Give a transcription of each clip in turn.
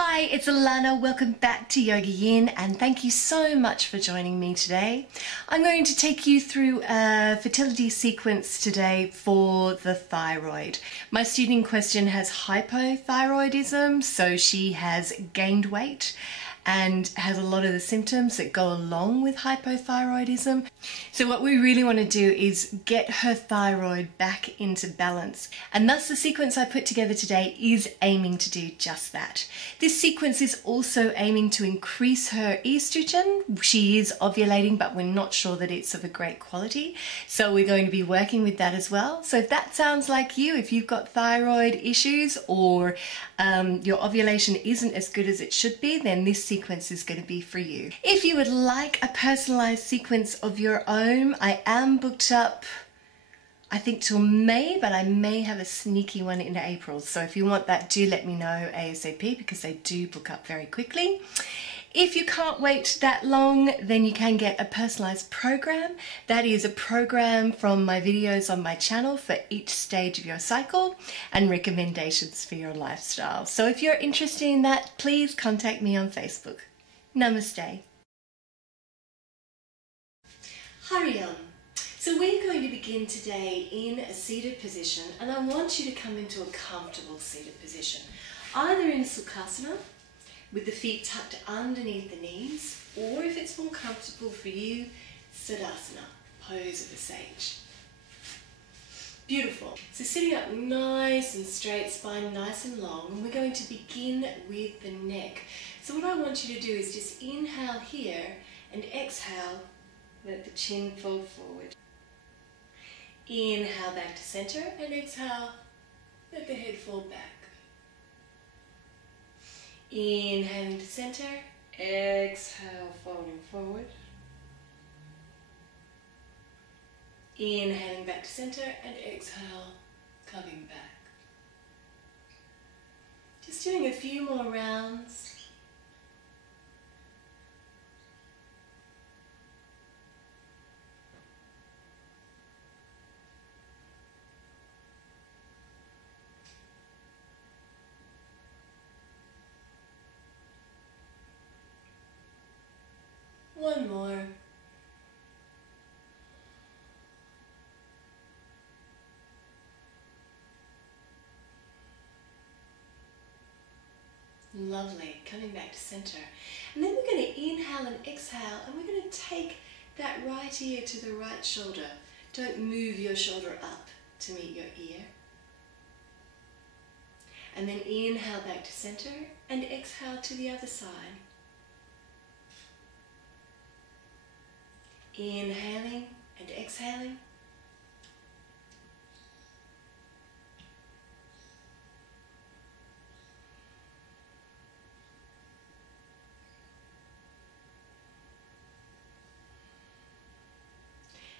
Hi, it's Allannah. Welcome back to YogaYin and thank you so much for joining me today. I'm going to take you through a fertility sequence today for the thyroid. My student in question has hypothyroidism, so she has gained weight and has a lot of the symptoms that go along with hypothyroidism. So what we really want to do is get her thyroid back into balance. And thus the sequence I put together today is aiming to do just that. This sequence is also aiming to increase her estrogen. She is ovulating, but we're not sure that it's of a great quality. So we're going to be working with that as well. So if that sounds like you, if you've got thyroid issues or your ovulation isn't as good as it should be, then this sequence is going to be for you. If you would like a personalized sequence of your own, I am booked up I think till May, but I may have a sneaky one in April. So if you want that, do let me know ASAP because they do book up very quickly. If you can't wait that long, then you can get a personalized program. That is a program from my videos on my channel for each stage of your cycle and recommendations for your lifestyle. So if you're interested in that, please contact me on Facebook. Namaste. Hari Om. So we're going to begin today in a seated position, and I want you to come into a comfortable seated position, either in Sukhasana with the feet tucked underneath the knees, or if it's more comfortable for you, Tadasana, pose of a sage. Beautiful. So sitting up nice and straight, spine nice and long, and we're going to begin with the neck. So what I want you to do is just inhale here and exhale, let the chin fold forward. Inhale back to center and exhale, let the head fall back. Inhaling to center, exhale, folding forward. Inhaling back to center and exhale, coming back. Just doing a few more rounds. One more. Lovely. Coming back to center. And then we're going to inhale and exhale, and we're going to take that right ear to the right shoulder. Don't move your shoulder up to meet your ear. And then inhale back to center and exhale to the other side. Inhaling and exhaling.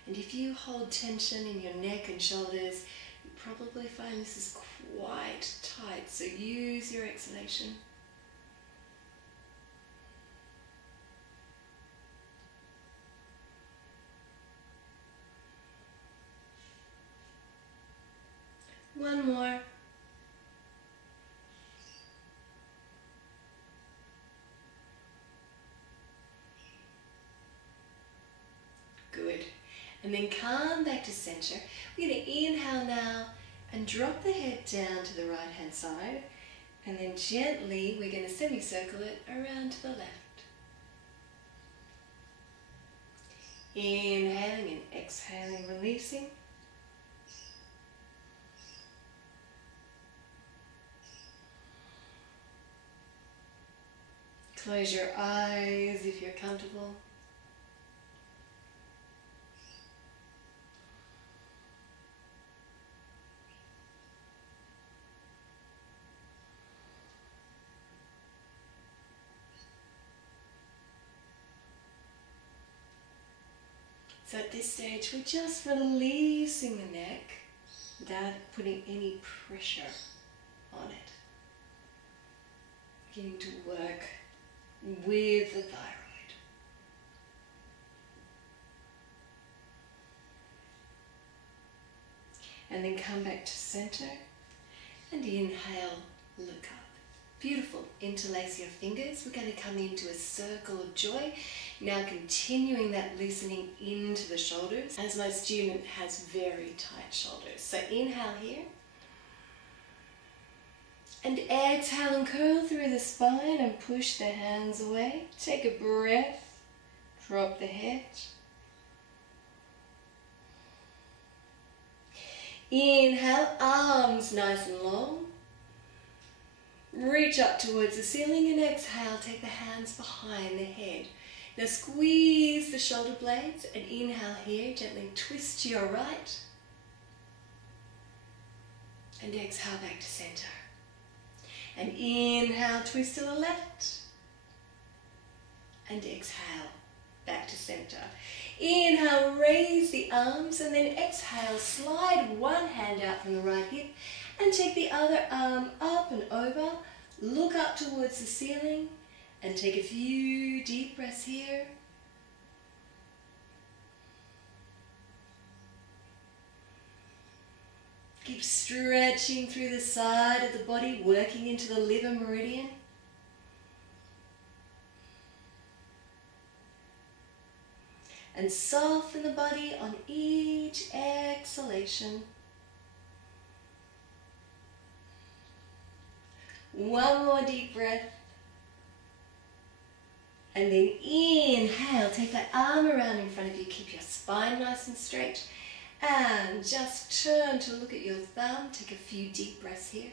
And if you hold tension in your neck and shoulders, you probably find this is quite tight, so use your exhalation. One more. Good. And then come back to center. We're going to inhale now and drop the head down to the right hand side. And then gently we're going to semicircle it around to the left. Inhaling and exhaling, releasing. Close your eyes if you're comfortable. So at this stage, we're just releasing the neck without putting any pressure on it. Beginning to work with the thyroid. And then come back to center and inhale, look up. Beautiful. Interlace your fingers. We're going to come into a circle of joy. Now continuing that loosening into the shoulders, as my student has very tight shoulders. So inhale here. And exhale and curl through the spine and push the hands away. Take a breath. Drop the head. Inhale, arms nice and long. Reach up towards the ceiling and exhale, take the hands behind the head. Now squeeze the shoulder blades and inhale here, gently twist to your right. And exhale back to center. And inhale, twist to the left. And exhale, back to center. Inhale, raise the arms and then exhale, slide one hand out from the right hip and take the other arm up and over. Look up towards the ceiling and take a few deep breaths here. Keep stretching through the side of the body, working into the liver meridian. And soften the body on each exhalation. One more deep breath. And then inhale, take that arm around in front of you, keep your spine nice and straight. And just turn to look at your thumb, take a few deep breaths here.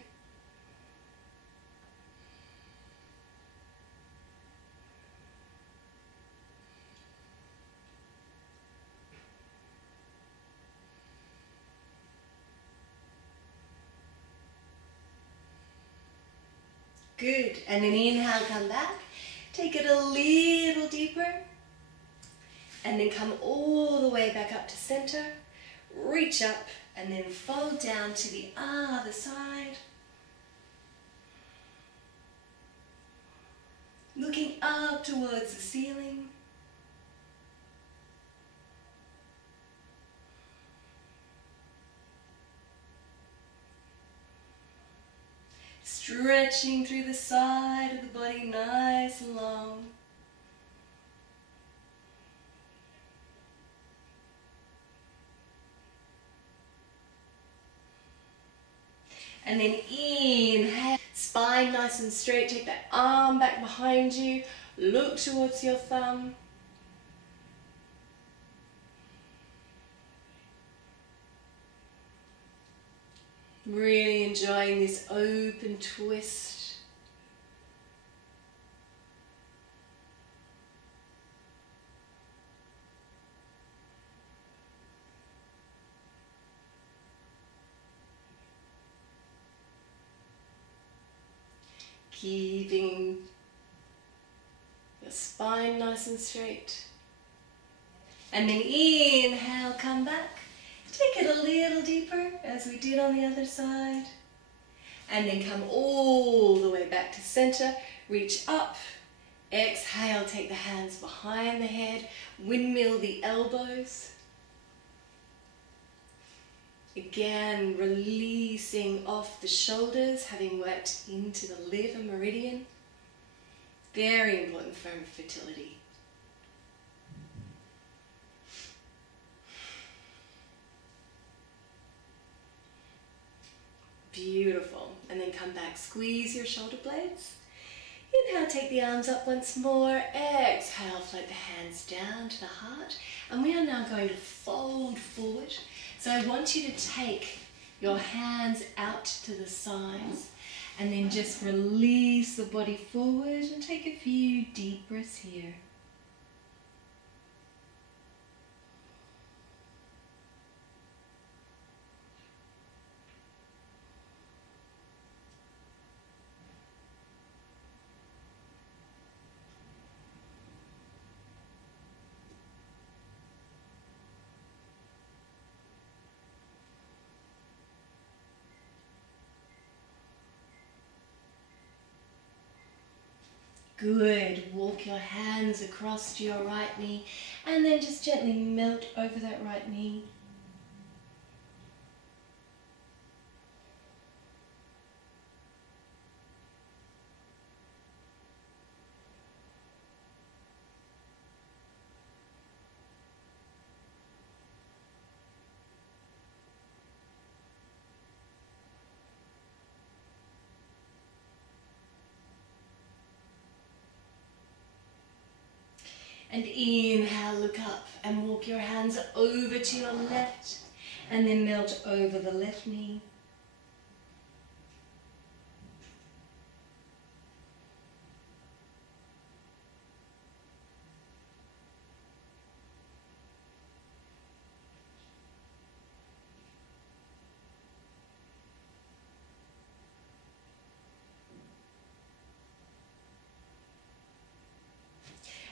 Good, and then inhale, come back. Take it a little deeper. And then come all the way back up to center. Reach up and then fold down to the other side. Looking up towards the ceiling. Stretching through the side of the body nice and long. And then inhale, spine nice and straight, take that arm back behind you, look towards your thumb. Really enjoying this open twist. Keeping your spine nice and straight. And then inhale, come back. Take it a little deeper as we did on the other side. And then come all the way back to center. Reach up. Exhale, take the hands behind the head. Windmill the elbows. Again, releasing off the shoulders, having worked into the liver meridian. Very important for fertility. Beautiful. And then come back, squeeze your shoulder blades. Inhale, take the arms up once more. Exhale, float the hands down to the heart. And we are now going to fold forward. So I want you to take your hands out to the sides and then just release the body forward and take a few deep breaths here. Good. Walk your hands across to your right knee and then just gently melt over that right knee. And inhale, look up and walk your hands over to your left and then melt over the left knee.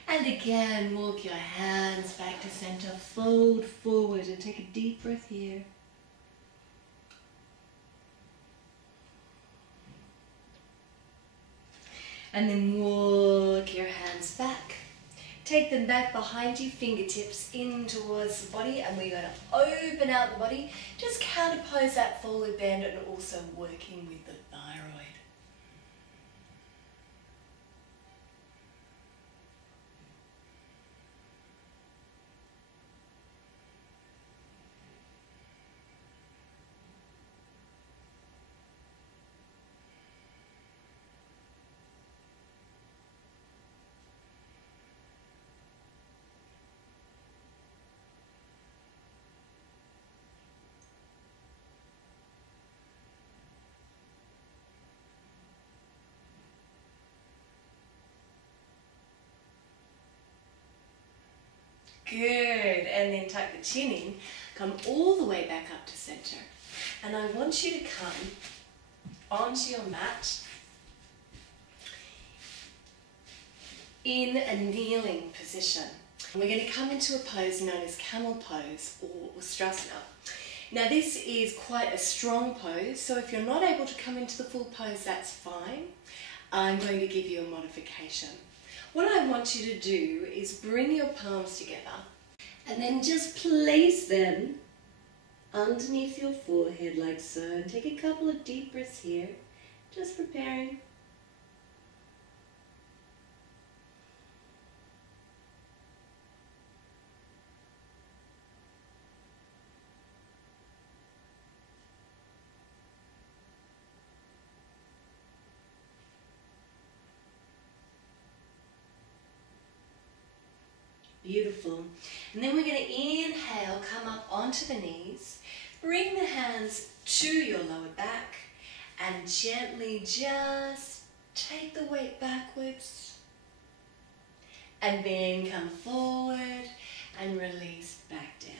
And again, walk your hands back to center, fold forward and take a deep breath here. And then walk your hands back. Take them back behind you, fingertips in towards the body, and we're going to open out the body. Just counterpose that forward bend and also working with the thyroid. Good, and then tuck the chin in, come all the way back up to center. And I want you to come onto your mat in a kneeling position. We're going to come into a pose known as Camel Pose or Ustrasana. Now this is quite a strong pose, so if you're not able to come into the full pose, that's fine. I'm going to give you a modification. What I want you to do is bring your palms together and then just place them underneath your forehead like so. And take a couple of deep breaths here, just preparing. Beautiful. And then we're going to inhale, come up onto the knees, bring the hands to your lower back and gently just take the weight backwards and then come forward and release back down.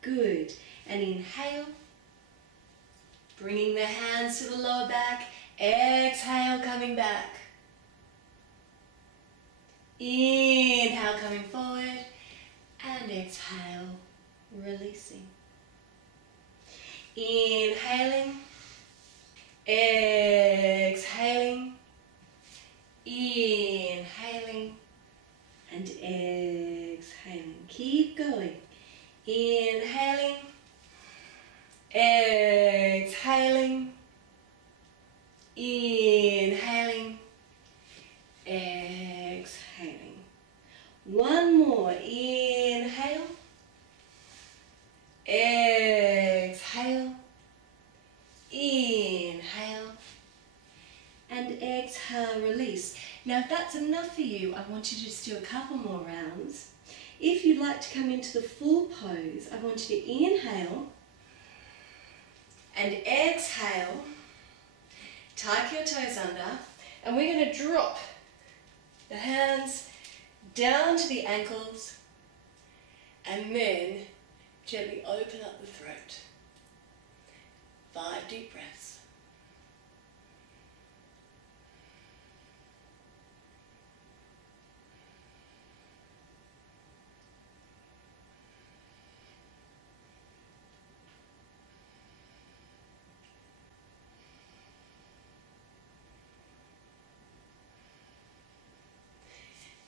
Good. And inhale. Bringing the hands to the lower back, exhale, coming back. Inhale, coming forward, and exhale, releasing. Inhaling, exhaling, inhaling, and exhaling. Keep going. Inhaling, exhaling, inhaling, exhaling. One more. Inhale, exhale, inhale, and exhale, release. Now if that's enough for you, I want you to just do a couple more rounds. If you'd like to come into the full pose, I want you to inhale and exhale, tuck your toes under, and we're going to drop the hands down to the ankles and then gently open up the throat. 5 deep breaths.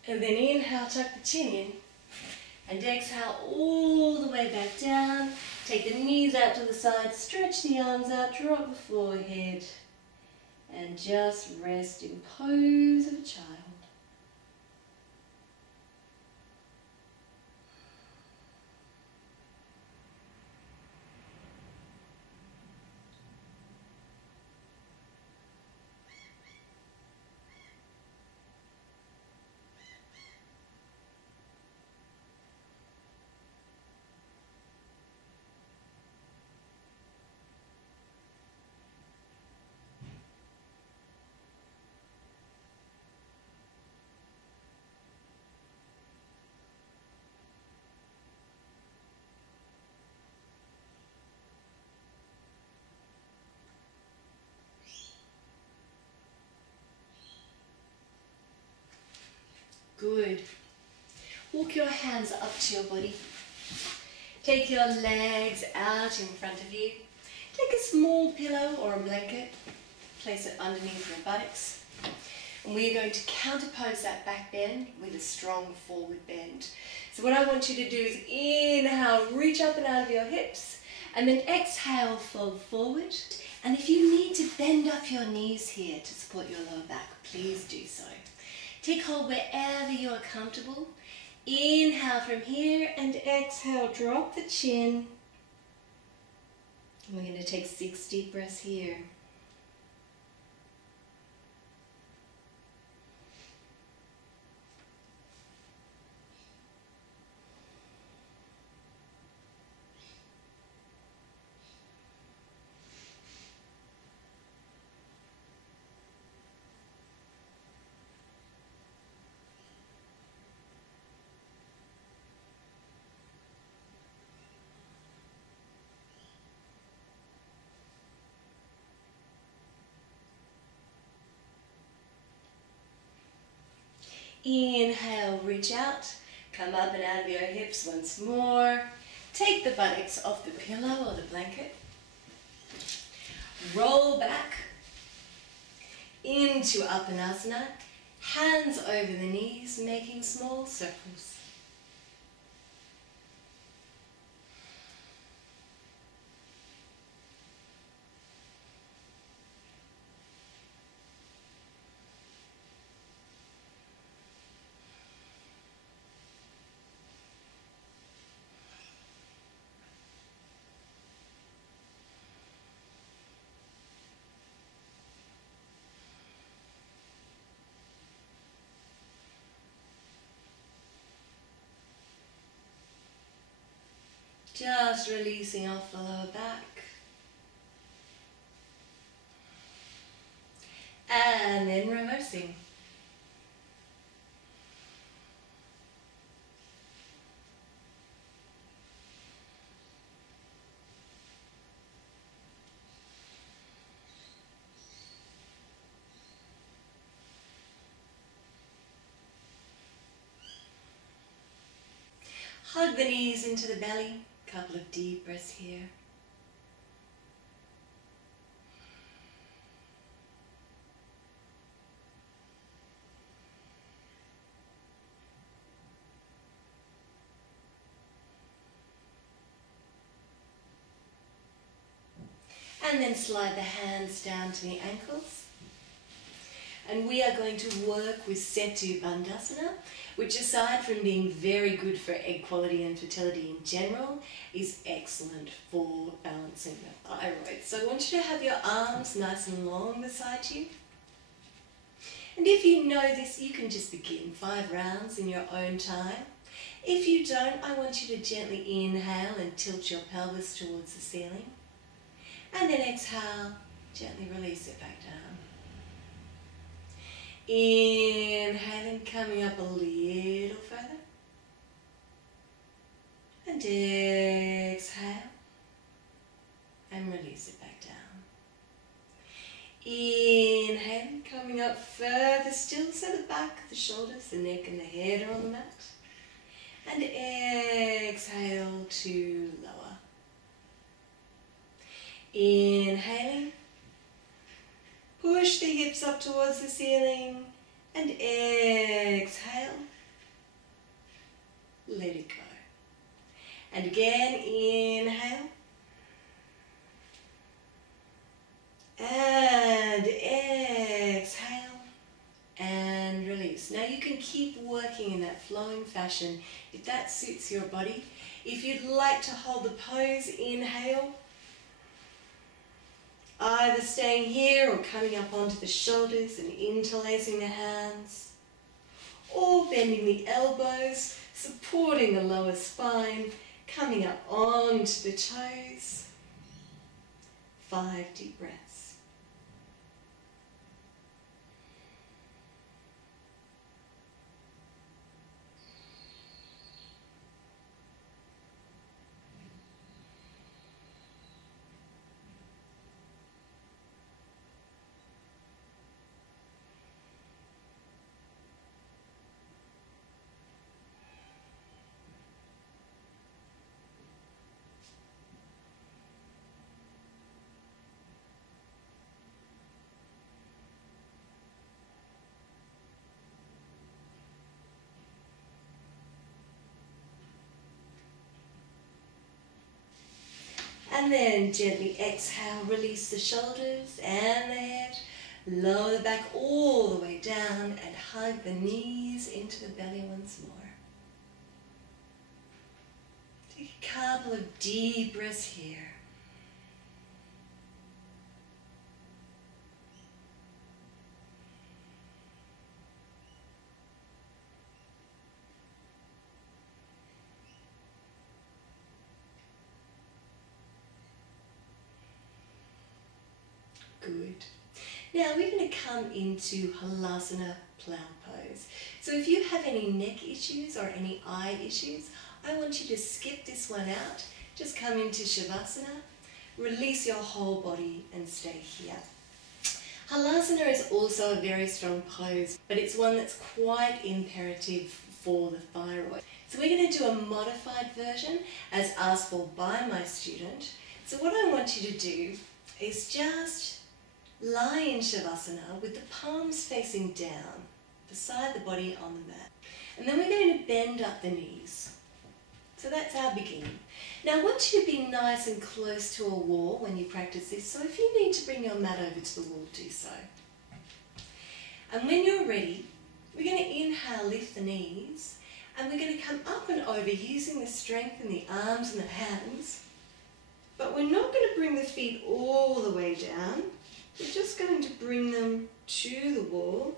And then inhale, tuck the chin in, and exhale all the way back down. Take the knees out to the side, stretch the arms out, drop the forehead, and just rest in pose of a child. Good. Walk your hands up to your body. Take your legs out in front of you. Take a small pillow or a blanket. Place it underneath your buttocks. And we're going to counterpose that back bend with a strong forward bend. So what I want you to do is inhale, reach up and out of your hips, and then exhale, fold forward. And if you need to bend up your knees here to support your lower back, please do so. Take hold wherever you are comfortable. Inhale from here and exhale, drop the chin. And we're going to take 6 deep breaths here. Inhale, reach out, come up and out of your hips once more. Take the buttocks off the pillow or the blanket. Roll back into Uppanasana, hands over the knees, making small circles. Just releasing off the lower back. And then reversing. Hug the knees into the belly. Couple of deep breaths here. And then slide the hands down to the ankles. And we are going to work with Setu Bandhasana, which aside from being very good for egg quality and fertility in general, is excellent for balancing the thyroid. So I want you to have your arms nice and long beside you. And if you know this, you can just begin 5 rounds in your own time. If you don't, I want you to gently inhale and tilt your pelvis towards the ceiling. And then exhale, gently release it back down. Inhaling, coming up a little further. And exhale. And release it back down. Inhaling, coming up further still, so the back, the shoulders, the neck and the head are on the mat. And exhale to lower. Inhaling. Push the hips up towards the ceiling and exhale. Let it go. And again, inhale. And exhale. And release. Now you can keep working in that flowing fashion if that suits your body. If you'd like to hold the pose, inhale. Either staying here or coming up onto the shoulders and interlacing the hands, or bending the elbows, supporting the lower spine, coming up onto the toes. 5 deep breaths. And then gently exhale, release the shoulders and the head. Lower the back all the way down and hug the knees into the belly once more. Take a couple of deep breaths here. Good. Now we're going to come into Lisanna Pose. So if you have any neck issues or any eye issues, I want you to skip this one out. Just come into Shavasana, release your whole body and stay here. Halasana is also a very strong pose, but it's one that's quite imperative for the thyroid. So we're going to do a modified version as asked for by my student. So what I want you to do is just lie in Shavasana with the palms facing down, beside the body on the mat. And then we're going to bend up the knees. So that's our beginning. Now I want you to be nice and close to a wall when you practice this, so if you need to bring your mat over to the wall, do so. And when you're ready, we're going to inhale, lift the knees, and we're going to come up and over using the strength in the arms and the hands. But we're not going to bring the feet all the way down. We're just going to bring them to the wall,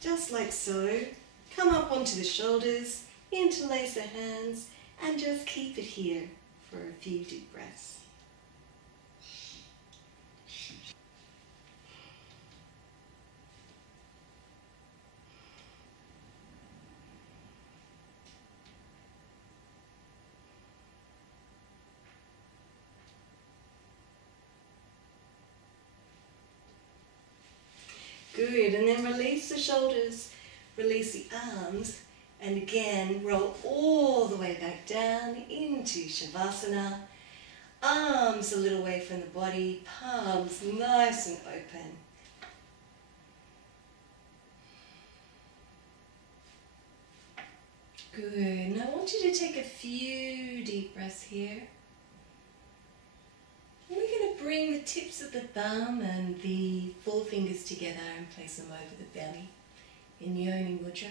just like so. Come up onto the shoulders, interlace the hands, and just keep it here for a few deep breaths. Good, and then release the shoulders, release the arms, and again roll all the way back down into Shavasana. Arms a little way from the body, palms nice and open. Good, now I want you to take a few deep breaths here. We're going to bring the tips of the thumb and the forefingers together and place them over the belly in Yoni Mudra.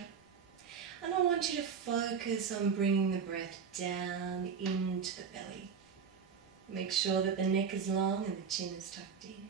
And I want you to focus on bringing the breath down into the belly. Make sure that the neck is long and the chin is tucked in.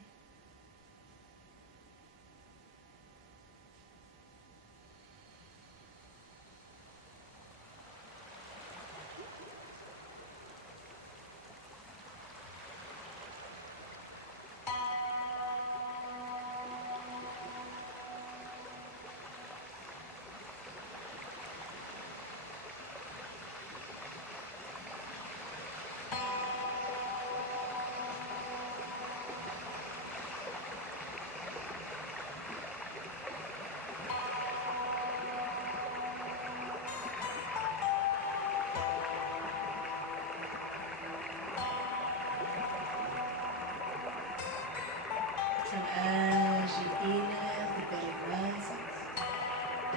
And as you inhale, the belly rises.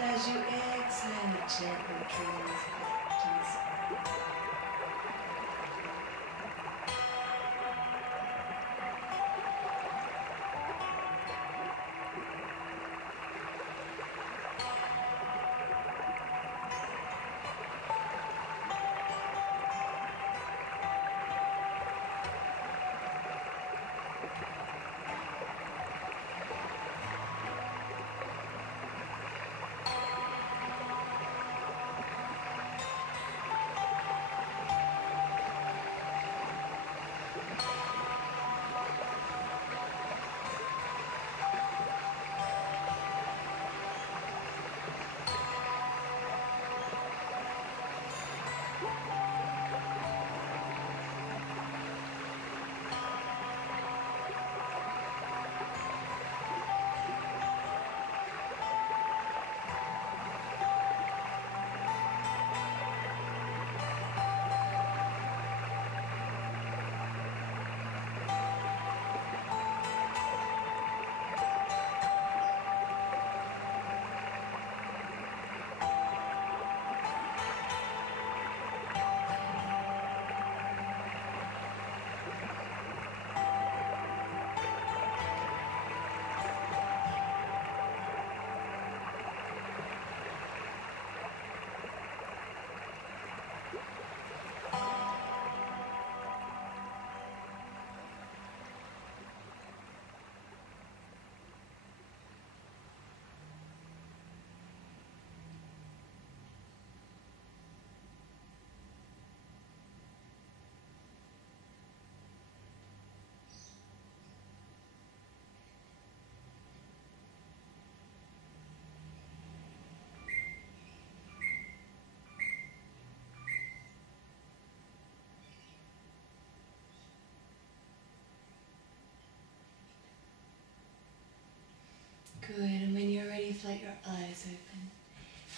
As you exhale, it gently draws back to the side.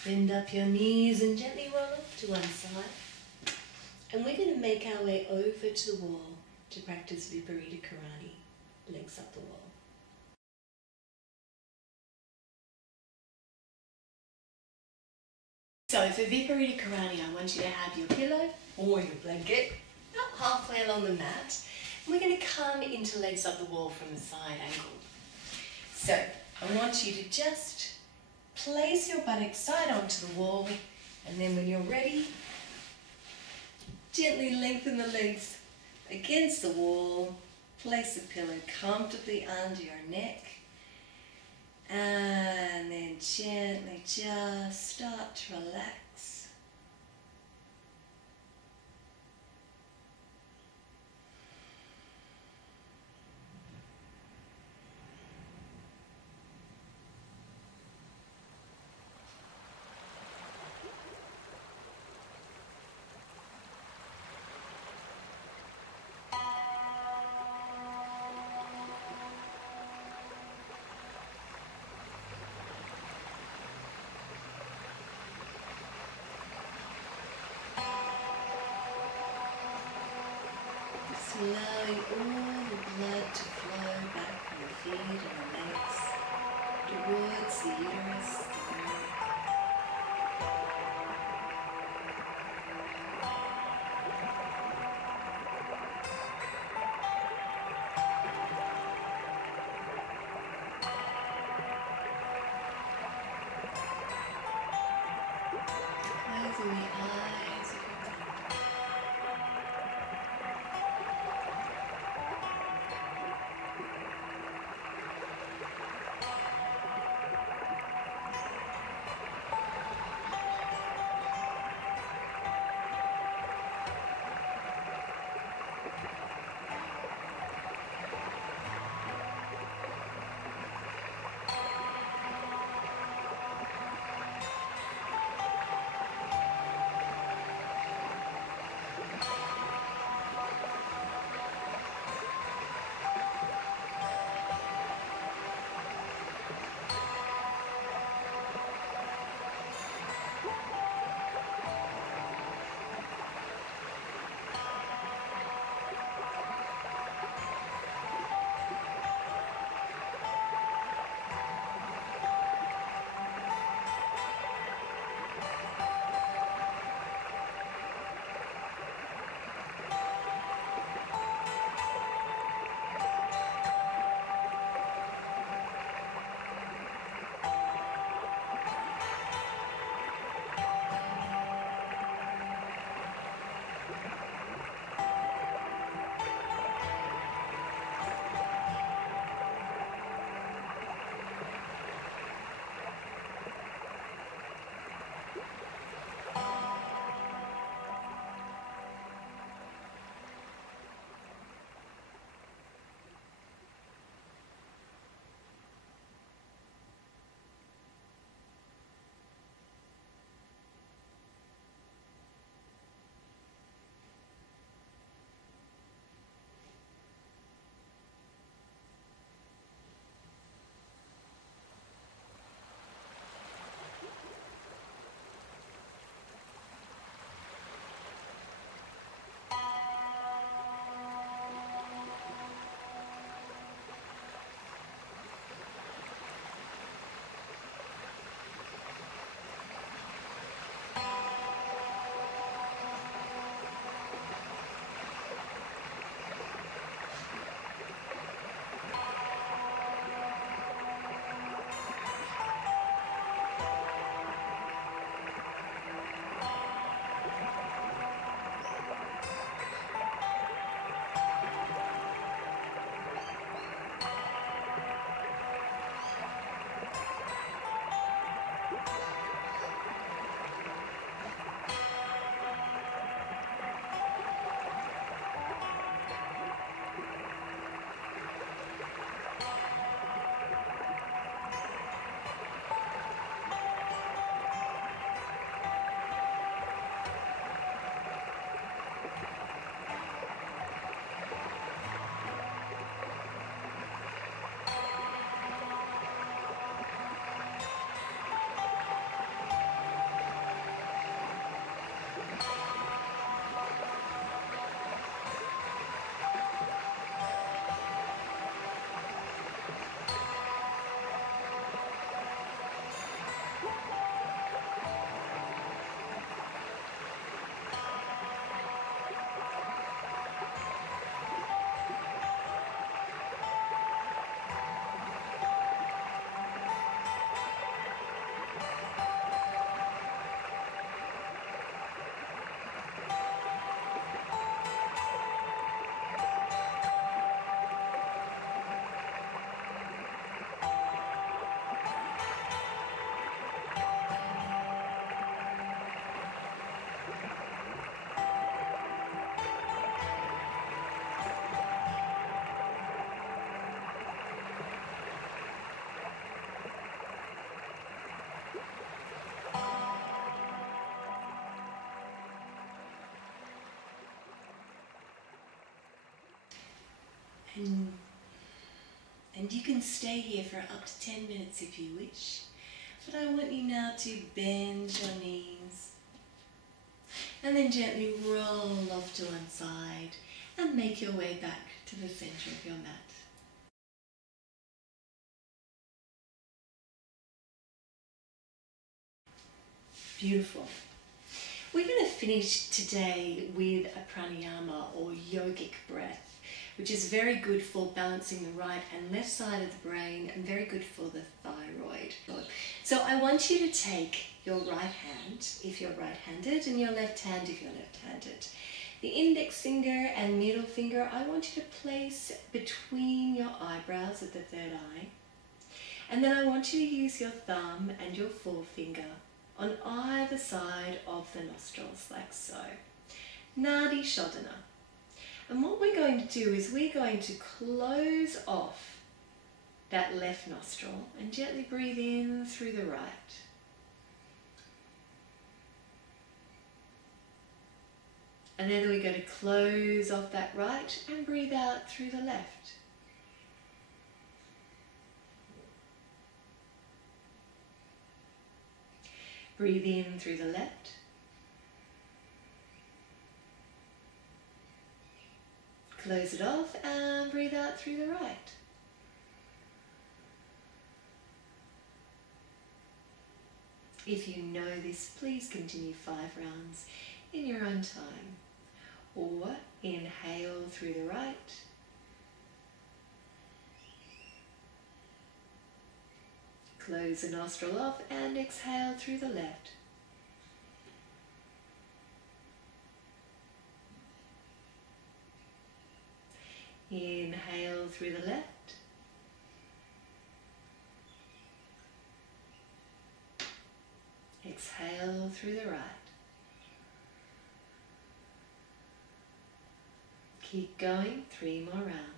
Bend up your knees and gently roll off to one side. And we're going to make our way over to the wall to practice Viparita Karani, legs up the wall. So for Viparita Karani, I want you to have your pillow or your blanket up halfway along the mat. And we're going to come into legs up the wall from the side angle. So I want you to just place your buttocks side onto the wall, and then when you're ready, gently lengthen the legs against the wall, place the pillow comfortably under your neck, and then gently just start to relax. Allowing all the blood to flow back from the feet and the legs towards the uterus, the womb. Closing the eyes if you're comfortable. And you can stay here for up to 10 minutes if you wish. But I want you now to bend your knees and then gently roll off to one side and make your way back to the center of your mat. Beautiful. We're going to finish today with a pranayama or yogic breath, which is very good for balancing the right and left side of the brain and very good for the thyroid. So I want you to take your right hand if you're right-handed and your left hand if you're left-handed. The index finger and middle finger I want you to place between your eyebrows at the third eye. And then I want you to use your thumb and your forefinger on either side of the nostrils, like so. Nadi Shodhana. And what we're going to do is we're going to close off that left nostril and gently breathe in through the right. And then we're going to close off that right and breathe out through the left. Breathe in through the left. Close it off and breathe out through the right. If you know this, please continue 5 rounds in your own time. Or inhale through the right. Close the nostril off and exhale through the left. Inhale through the left. Exhale through the right. Keep going, 3 more rounds.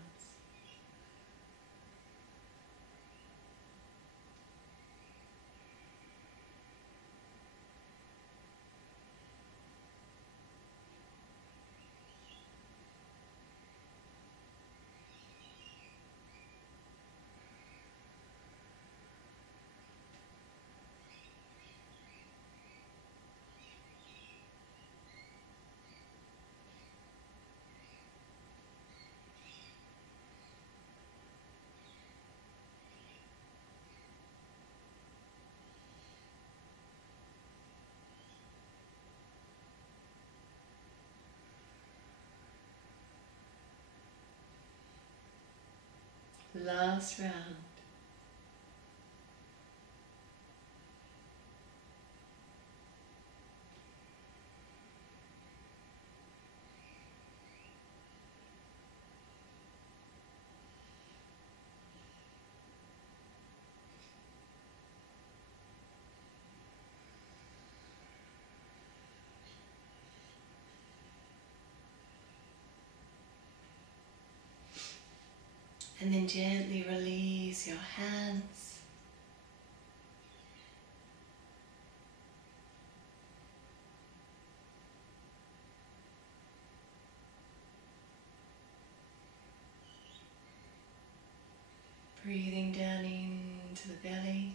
Last round. And then gently release your hands. Breathing down into the belly.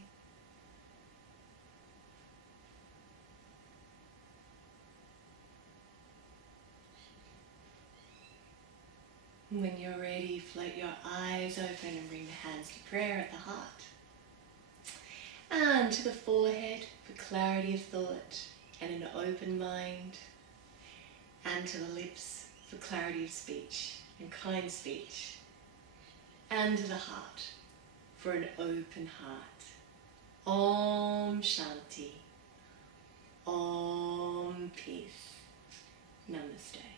When you're ready, float your eyes open and bring the hands to prayer at the heart. And to the forehead for clarity of thought and an open mind. And to the lips for clarity of speech and kind speech. And to the heart for an open heart. Om Shanti. Om Peace. Namaste.